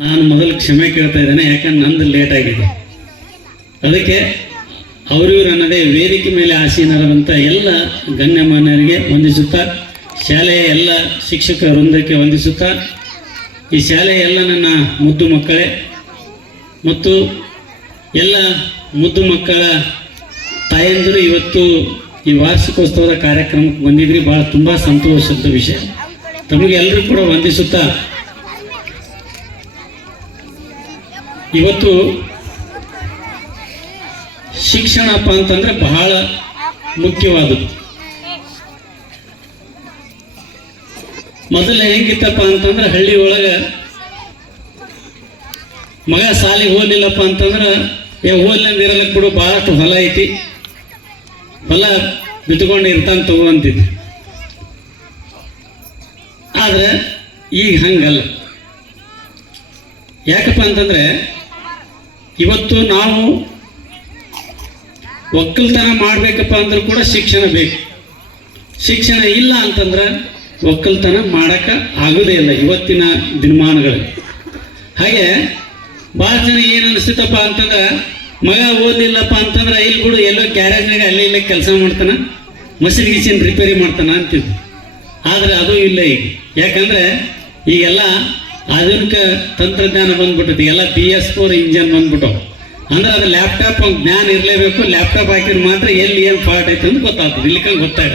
ನಾನು ಮೊದಲು ಕ್ಷಮೆ ಕೇಳ್ತಾ ಇದ್ದೇನೆ, ಯಾಕಂದ್ರೆ ನಂದು ಲೇಟ್ ಆಗಿದೆ. ಅದಕ್ಕೆ ಅವರಿವರು ಅನ್ನದೇ ವೇದಿಕೆ ಮೇಲೆ ಆಸೀನರಾದಂಥ ಎಲ್ಲ ಗಣ್ಯಮಾನ್ಯರಿಗೆ ವಂದಿಸುತ್ತಾ, ಶಾಲೆಯ ಎಲ್ಲ ಶಿಕ್ಷಕ ವೃಂದಕ್ಕೆ ವಂದಿಸುತ್ತಾ, ಈ ಶಾಲೆಯ ಎಲ್ಲ ನನ್ನ ಮುದ್ದು ಮಕ್ಕಳೇ ಮತ್ತು ಎಲ್ಲ ಮುದ್ದು ಮಕ್ಕಳ ತಾಯಂದಿರು ಇವತ್ತು ಈ ವಾರ್ಷಿಕೋತ್ಸವದ ಕಾರ್ಯಕ್ರಮಕ್ಕೆ ಬಂದಿದ್ರಿ. ಭಾಳ ತುಂಬ ಸಂತೋಷದ ವಿಷಯ. ತಮಗೆ ಎಲ್ಲರೂ ಕೂಡ ವಂದಿಸುತ್ತಾ, ಇವತ್ತು ಶಿಕ್ಷಣಪ್ಪ ಅಂತಂದ್ರೆ ಬಹಳ ಮುಖ್ಯವಾದದ್ದು. ಮೊದಲು ಹೆಂಗಿತ್ತಪ್ಪ ಅಂತಂದ್ರೆ ಹಳ್ಳಿ ಒಳಗೆ ಮಗ ಸಾಲಿಗೆ ಹೋಗ್ಲಿಲ್ಲಪ್ಪ ಅಂತಂದ್ರೆ ಹೋಗ್ಲಿಂದ ಇರಲಿಕ್ಕೆ ಬಿಡು, ಬಹಳಷ್ಟು ಹೊಲ ಐತಿ, ಹೊಲ ಬಿತ್ಕೊಂಡು ಇರ್ತಾನೆ ತಗೋಂತಿದ್ದೆ. ಆದ್ರೆ ಈಗ ಹಂಗಲ್ಲ. ಯಾಕಪ್ಪ ಅಂತಂದ್ರೆ ಇವತ್ತು ನಾವು ಒಕ್ಕಲ್ತನ ಮಾಡಬೇಕಪ್ಪ ಅಂದ್ರೂ ಕೂಡ ಶಿಕ್ಷಣ ಬೇಕು. ಶಿಕ್ಷಣ ಇಲ್ಲ ಅಂತಂದ್ರೆ ಒಕ್ಕಲ್ತನ ಮಾಡಕ್ಕೆ ಆಗೋದೇ ಇಲ್ಲ ಇವತ್ತಿನ ದಿನಮಾನಗಳಲ್ಲಿ. ಹಾಗೆ ಭಾಳ ಜನ ಏನು ಅನಿಸ್ತಪ್ಪ ಅಂತಂದ್ರೆ ಮಗ ಓದಲಿಲ್ಲಪ್ಪ ಅಂತಂದ್ರೆ ಇಲ್ಲಿ ಬಿಡು, ಎಲ್ಲೋ ಗ್ಯಾರೇಜ್ನಾಗ ಅಲ್ಲಿ ಇಲ್ಲೇ ಕೆಲಸ ಮಾಡ್ತಾನೆ, ಮಷಿನ್ ಗಿಷಿನ್ ರಿಪೇರಿ ಮಾಡ್ತಾನೆ ಅಂತಿದ್ದು. ಆದರೆ ಅದು ಇಲ್ಲ ಈಗ. ಯಾಕಂದ್ರೆ ಈಗೆಲ್ಲ ಆಧುನಿಕ ತಂತ್ರಜ್ಞಾನ ಬಂದ್ಬಿಟ್ಟೈತಿ. ಎಲ್ಲ BS4 ಇಂಜನ್ ಬಂದ್ಬಿಟ್ಟು. ಅಂದ್ರೆ ಅದು ಲ್ಯಾಪ್ಟಾಪ್ ಜ್ಞಾನ ಇರಲೇಬೇಕು. ಲ್ಯಾಪ್ಟಾಪ್ ಹಾಕಿದ್ರೆ ಮಾತ್ರ ಎಲ್ಲಿ ಏನು ಫಾಲ್ಟ್ ಐತೆ ಅಂತ ಗೊತ್ತಾಗ್ತದೆ, ಇಲ್ಲಿಕಂಗೆ ಗೊತ್ತಾಗ.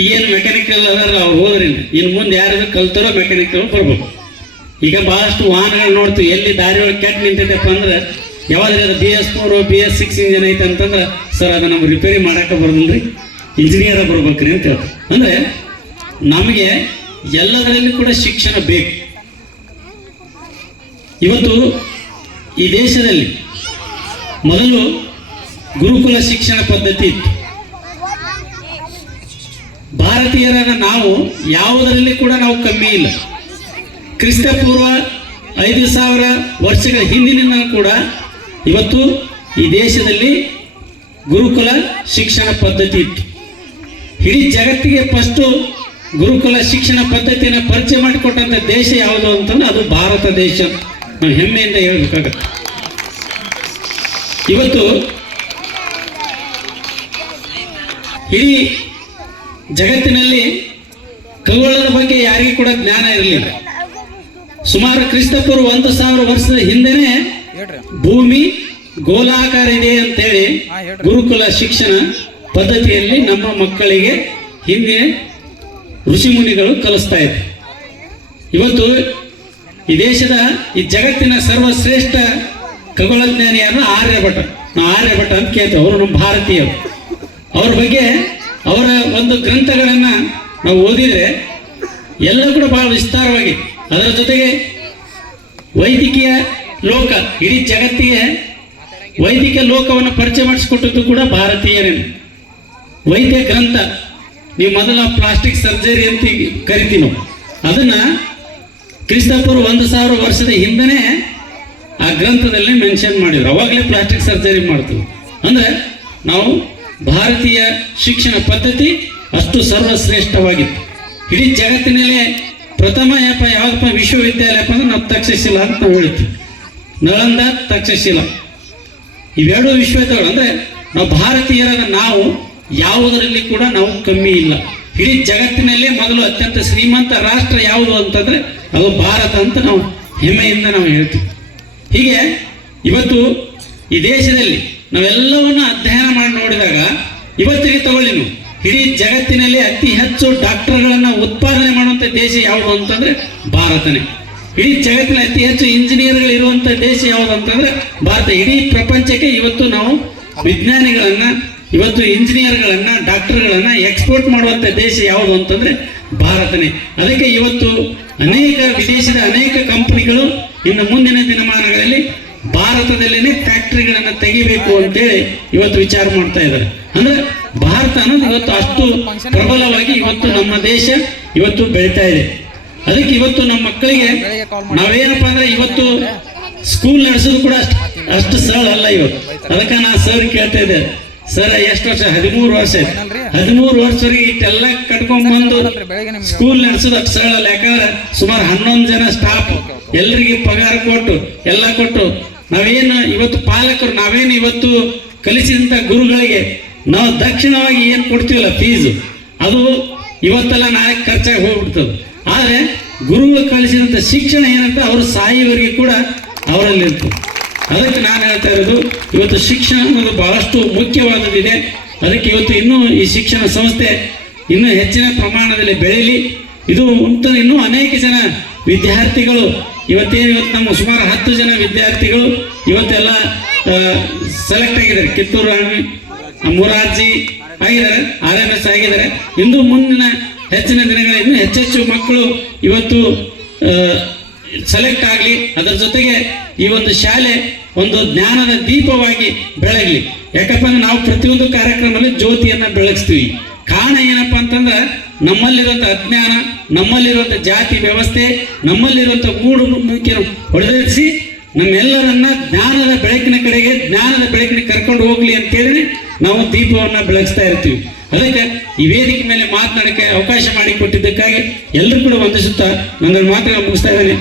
ಈಗೇನು ಮೆಕ್ಯಾನಿಕಲ್ ಅದಾರ ಅವ್ರು ಹೋದ್ರಿಂದ ಇನ್ನು ಮುಂದೆ ಯಾರು ಕಲ್ತಾರೋ ಮೆಕ್ಯಾನಿಕಲ್ ಬರ್ಬೇಕು. ಈಗ ಭಾಳಷ್ಟು ವಾಹನಗಳು ನೋಡ್ತೀವಿ, ಎಲ್ಲಿ ದಾರಿ ಒಳಗೆ ಕೆಟ್ಟ ನಿಂತೈತಪ್ಪ ಅಂದ್ರೆ ಯಾವಾದ್ರೆ ಅದು BS4 BS6 ಇಂಜನ್ ಐತೆ ಅಂತಂದ್ರೆ ಸರ್ ಅದು ನಮ್ಗೆ ರಿಪೇರಿ ಮಾಡೋಕೆ ಬರೋದಿಲ್ರಿ, ಇಂಜಿನಿಯರ ಬರ್ಬೇಕ್ರಿ ಅಂತ ಹೇಳ್ತಾರೆ. ಅಂದರೆ ನಮಗೆ ಎಲ್ಲದರಲ್ಲಿ ಕೂಡ ಶಿಕ್ಷಣ ಬೇಕು. ಇವತ್ತು ಈ ದೇಶದಲ್ಲಿ ಮೊದಲು ಗುರುಕುಲ ಶಿಕ್ಷಣ ಪದ್ಧತಿ ಇತ್ತು. ಭಾರತೀಯರಾದ ನಾವು ಯಾವುದರಲ್ಲಿ ಕೂಡ ನಾವು ಕಮ್ಮಿ ಇಲ್ಲ. ಕ್ರಿಸ್ತಪೂರ್ವ 5000 ವರ್ಷಗಳ ಹಿಂದಿನಿಂದ ಕೂಡ ಇವತ್ತು ಈ ದೇಶದಲ್ಲಿ ಗುರುಕುಲ ಶಿಕ್ಷಣ ಪದ್ಧತಿ ಇತ್ತು. ಇಡೀ ಜಗತ್ತಿಗೆ ಫಸ್ಟು ಗುರುಕುಲ ಶಿಕ್ಷಣ ಪದ್ಧತಿಯನ್ನು ಪರಿಚಯ ಮಾಡಿಕೊಟ್ಟಂಥ ದೇಶ ಯಾವುದು ಅಂತಂದ್ರೆ ಅದು ಭಾರತ ದೇಶ. ನಾವು ಹೆಮ್ಮೆಯಿಂದ ಹೇಳ್ಬೇಕಾಗತ್ತೆ. ಇವತ್ತು ಇಡೀ ಜಗತ್ತಿನಲ್ಲಿ ಖಗೋಳದ ಬಗ್ಗೆ ಯಾರಿಗೂ ಕೂಡ ಜ್ಞಾನ ಇರಲಿಲ್ಲ. ಸುಮಾರು ಕ್ರಿಸ್ತಪೂರ್ವ 1000 ವರ್ಷದ ಹಿಂದೆನೆ ಭೂಮಿ ಗೋಲಾಕಾರ ಇದೆ ಅಂತೇಳಿ ಗುರುಕುಲ ಶಿಕ್ಷಣ ಪದ್ಧತಿಯಲ್ಲಿ ನಮ್ಮ ಮಕ್ಕಳಿಗೆ ಹಿಂದೆ ಋಷಿ ಮುನಿಗಳು ಕಲಿಸ್ತಾ ಇದ್ರು. ಇವತ್ತು ಈ ದೇಶದ ಈ ಜಗತ್ತಿನ ಸರ್ವಶ್ರೇಷ್ಠ ಖಗೋಳಜ್ಞಾನಿ ಯಾರು? ಆರ್ಯಭಟ. ನಾವು ಆರ್ಯಭಟ ಅಂತ ಕೇಳ್ತೇವೆ. ಅವರು ನಮ್ಮ ಭಾರತೀಯರು. ಅವ್ರ ಬಗ್ಗೆ ಅವರ ಒಂದು ಗ್ರಂಥಗಳನ್ನು ನಾವು ಓದಿದರೆ ಎಲ್ಲ ಕೂಡ ಬಹಳ ವಿಸ್ತಾರವಾಗಿ, ಅದರ ಜೊತೆಗೆ ವೈದ್ಯಕೀಯ ಲೋಕ, ಇಡೀ ಜಗತ್ತಿಗೆ ವೈದ್ಯಕೀಯ ಲೋಕವನ್ನು ಪರಿಚಯ ಮಾಡಿಸಿಕೊಟ್ಟದ್ದು ಕೂಡ ಭಾರತೀಯರೇನು. ವೈದ್ಯ ಗ್ರಂಥ, ನೀವು ಮೊದಲ ಪ್ಲಾಸ್ಟಿಕ್ ಸರ್ಜರಿ ಅಂತ ಕರಿತೀವಿ ನಾವು, ಅದನ್ನ ಕ್ರಿಸ್ತಪೂರ್ವ 1000 ವರ್ಷದ ಹಿಂದೆನೇ ಆ ಗ್ರಂಥದಲ್ಲಿ ಮೆನ್ಷನ್ ಮಾಡಿದ್ರು. ಅವಾಗಲೇ ಪ್ಲಾಸ್ಟಿಕ್ ಸರ್ಜರಿ ಮಾಡ್ತೀವಿ. ಅಂದ್ರೆ ನಾವು ಭಾರತೀಯ ಶಿಕ್ಷಣ ಪದ್ಧತಿ ಅಷ್ಟು ಸರ್ವಶ್ರೇಷ್ಠವಾಗಿತ್ತು. ಇಡೀ ಜಗತ್ತಿನಲ್ಲೇ ಪ್ರಥಮ ಯಾವ್ದಪ್ಪ ವಿಶ್ವವಿದ್ಯಾಲಯಪ್ಪ ಅಂದ್ರೆ ನಾವು ತಕ್ಷಶಿಲಾ ಅಂತ ನಾವು ಹೇಳ್ತೀವಿ. ನಳಂದ, ತಕ್ಷಶಿಲಾ ಇವೆರಡು ವಿಶ್ವವಿದ್ಯಾಲಯ. ಅಂದ್ರೆ ನಾವು ಭಾರತೀಯರಾದ ನಾವು ಯಾವುದರಲ್ಲಿ ಕೂಡ ನಾವು ಕಮ್ಮಿ ಇಲ್ಲ. ಇಡೀ ಜಗತ್ತಿನಲ್ಲೇ ಮೊದಲು ಅತ್ಯಂತ ಶ್ರೀಮಂತ ರಾಷ್ಟ್ರ ಯಾವುದು ಅಂತಂದ್ರೆ ಅದು ಭಾರತ ಅಂತ ನಾವು ಹೆಮ್ಮೆಯಿಂದ ನಾವು ಹೇಳ್ತೀವಿ. ಹೀಗೆ ಇವತ್ತು ಈ ದೇಶದಲ್ಲಿ ನಾವೆಲ್ಲವನ್ನ ಅಧ್ಯಯನ ಮಾಡಿ ನೋಡಿದಾಗ ಇವತ್ತಿಗೆ ತಗೊಳ್ಳಿ ನೀವು, ಇಡೀ ಜಗತ್ತಿನಲ್ಲಿ ಅತಿ ಹೆಚ್ಚು ಡಾಕ್ಟರ್ಗಳನ್ನ ಉತ್ಪಾದನೆ ಮಾಡುವಂಥ ದೇಶ ಯಾವುದು ಅಂತಂದ್ರೆ ಭಾರತನೇ. ಇಡೀ ಜಗತ್ತಿನ ಅತಿ ಹೆಚ್ಚು ಇಂಜಿನಿಯರ್ಗಳು ಇರುವಂಥ ದೇಶ ಯಾವುದು ಅಂತಂದ್ರೆ ಭಾರತ. ಇಡೀ ಪ್ರಪಂಚಕ್ಕೆ ಇವತ್ತು ನಾವು ವಿಜ್ಞಾನಿಗಳನ್ನ, ಇವತ್ತು ಇಂಜಿನಿಯರ್ಗಳನ್ನ, ಡಾಕ್ಟರ್ಗಳನ್ನ ಎಕ್ಸ್ಪೋರ್ಟ್ ಮಾಡುವಂಥ ದೇಶ ಯಾವುದು ಅಂತಂದ್ರೆ ಭಾರತನೇ. ಅದಕ್ಕೆ ಇವತ್ತು ಅನೇಕ ವಿದೇಶದ ಅನೇಕ ಕಂಪನಿಗಳು ಇನ್ನು ಮುಂದಿನ ದಿನಮಾನಗಳಲ್ಲಿ ಭಾರತದಲ್ಲಿನೇ ಫ್ಯಾಕ್ಟರಿಗಳನ್ನು ತೆಗಿಬೇಕು ಅಂತೇಳಿ ಇವತ್ತು ವಿಚಾರ ಮಾಡ್ತಾ ಇದ್ದಾರೆ. ಅಂದ್ರೆ ಭಾರತ ಅನ್ನೋದು ಇವತ್ತು ಅಷ್ಟು ಪ್ರಬಲವಾಗಿ ಇವತ್ತು ನಮ್ಮ ದೇಶ ಇವತ್ತು ಬೆಳೀತಾ ಇದೆ. ಅದಕ್ಕೆ ಇವತ್ತು ನಮ್ಮ ಮಕ್ಕಳಿಗೆ ನಾವೇನಪ್ಪ ಅಂದ್ರೆ ಇವತ್ತು ಸ್ಕೂಲ್ ನಡೆಸೋದು ಕೂಡ ಅಷ್ಟು ಸರಳ ಅಲ್ಲ ಇವತ್ತು. ಅದಕ್ಕೆ ನಾನು ಸರ್ ಕೇಳ್ತಾ ಇದ್ದೆ, ಸರ್ ಎಷ್ಟು ವರ್ಷ? 13 ವರ್ಷ. 13 ವರ್ಷವರೆಗೆ ಇಟ್ಟೆಲ್ಲ ಕಟ್ಕೊಂಡ್ ಬಂದು ಸ್ಕೂಲ್ ನಡೆಸೋದು ಅಷ್ಟು ಸರಳ ಅಲ್ಲ. ಯಾಕಂದ್ರೆ ಸುಮಾರು 11 ಜನ ಸ್ಟಾಫ್, ಎಲ್ರಿಗೆ ಪಗಾರ ಕೊಟ್ಟು ಎಲ್ಲ ಕೊಟ್ಟು ನಾವೇನು ಇವತ್ತು ಪಾಲಕರು, ನಾವೇನು ಇವತ್ತು ಕಲಿಸಿದಂತ ಗುರುಗಳಿಗೆ ನಾವು ದಕ್ಷಿಣವಾಗಿ ಏನು ಕೊಡ್ತೀವಲ್ಲ ಫೀಸು, ಅದು ಇವತ್ತೆಲ್ಲ ನಾಳೆ ಖರ್ಚಾಗಿ ಹೋಗ್ಬಿಡ್ತದೆ. ಆದರೆ ಗುರುಗಳು ಕಲಿಸಿದಂಥ ಶಿಕ್ಷಣ ಏನಂತ ಅವರು ಸಾಯುವವರೆಗೆ ಕೂಡ ಅವರಲ್ಲಿ ಇರ್ತದೆ. ಅದಕ್ಕೆ ನಾನು ಹೇಳ್ತಾ ಇರೋದು, ಇವತ್ತು ಶಿಕ್ಷಣ ಅನ್ನೋದು ಬಹಳಷ್ಟು ಮುಖ್ಯವಾದದಿದೆ. ಅದಕ್ಕೆ ಇವತ್ತು ಇನ್ನೂ ಈ ಶಿಕ್ಷಣ ಸಂಸ್ಥೆ ಇನ್ನೂ ಹೆಚ್ಚಿನ ಪ್ರಮಾಣದಲ್ಲಿ ಬೆಳೀಲಿ. ಇದು ಇನ್ನೂ ಅನೇಕ ಜನ ವಿದ್ಯಾರ್ಥಿಗಳು ಇವತ್ತು ನಮ್ಮ ಸುಮಾರು 10 ಜನ ವಿದ್ಯಾರ್ಥಿಗಳು ಇವತ್ತೆಲ್ಲ ಸೆಲೆಕ್ಟ್ ಆಗಿದ್ದಾರೆ. ಕಿತ್ತೂರು ಮುರಾರ್ಜಿ ಆಗಿದ್ದಾರೆ, RMS ಆಗಿದ್ದಾರೆ. ಇಂದು ಮುಂದಿನ ಹೆಚ್ಚಿನ ದಿನಗಳಲ್ಲಿ ಇನ್ನೂ ಹೆಚ್ಚೆಚ್ಚು ಮಕ್ಕಳು ಇವತ್ತು ಸೆಲೆಕ್ಟ್ ಆಗಲಿ. ಅದರ ಜೊತೆಗೆ ಈ ಒಂದು ಶಾಲೆ ಒಂದು ಜ್ಞಾನದ ದೀಪವಾಗಿ ಬೆಳಗಲಿ. ಯಾಕಪ್ಪ ಅಂದ್ರೆ ನಾವು ಪ್ರತಿಯೊಂದು ಕಾರ್ಯಕ್ರಮದಲ್ಲಿ ಜ್ಯೋತಿಯನ್ನ ಬೆಳಗಿಸ್ತೀವಿ. ಕಾರಣ ಏನಪ್ಪಾ ಅಂತಂದ್ರೆ ನಮ್ಮಲ್ಲಿರುವಂಥ ಅಜ್ಞಾನ, ನಮ್ಮಲ್ಲಿರುವಂಥ ಜಾತಿ ವ್ಯವಸ್ಥೆ, ನಮ್ಮಲ್ಲಿರುವಂಥ ಮೂಢನಂಬಿಕೆ ಹೊಡೆದಿರಿಸಿ ನಮ್ಮೆಲ್ಲರನ್ನ ಜ್ಞಾನದ ಬೆಳಕಿನ ಕಡೆಗೆ, ಜ್ಞಾನದ ಬೆಳಕಿನ ಕರ್ಕೊಂಡು ಹೋಗ್ಲಿ ಅಂತೇಳಿ ನಾವು ದೀಪವನ್ನ ಬೆಳಗಿಸ್ತಾ ಇರ್ತೀವಿ. ಅದಕ್ಕೆ ಈ ವೇದಿಕೆ ಮೇಲೆ ಮಾತನಾಡಕ್ಕೆ ಅವಕಾಶ ಮಾಡಿಕೊಟ್ಟಿದ್ದಕ್ಕಾಗಿ ಎಲ್ಲರೂ ಕೂಡ ವಂದಿಸುತ್ತಾ ನನ್ನ ಮಾತುಗಳನ್ನು ಮುಗಿಸ್ತಾ ಇದ್ದೇನೆ.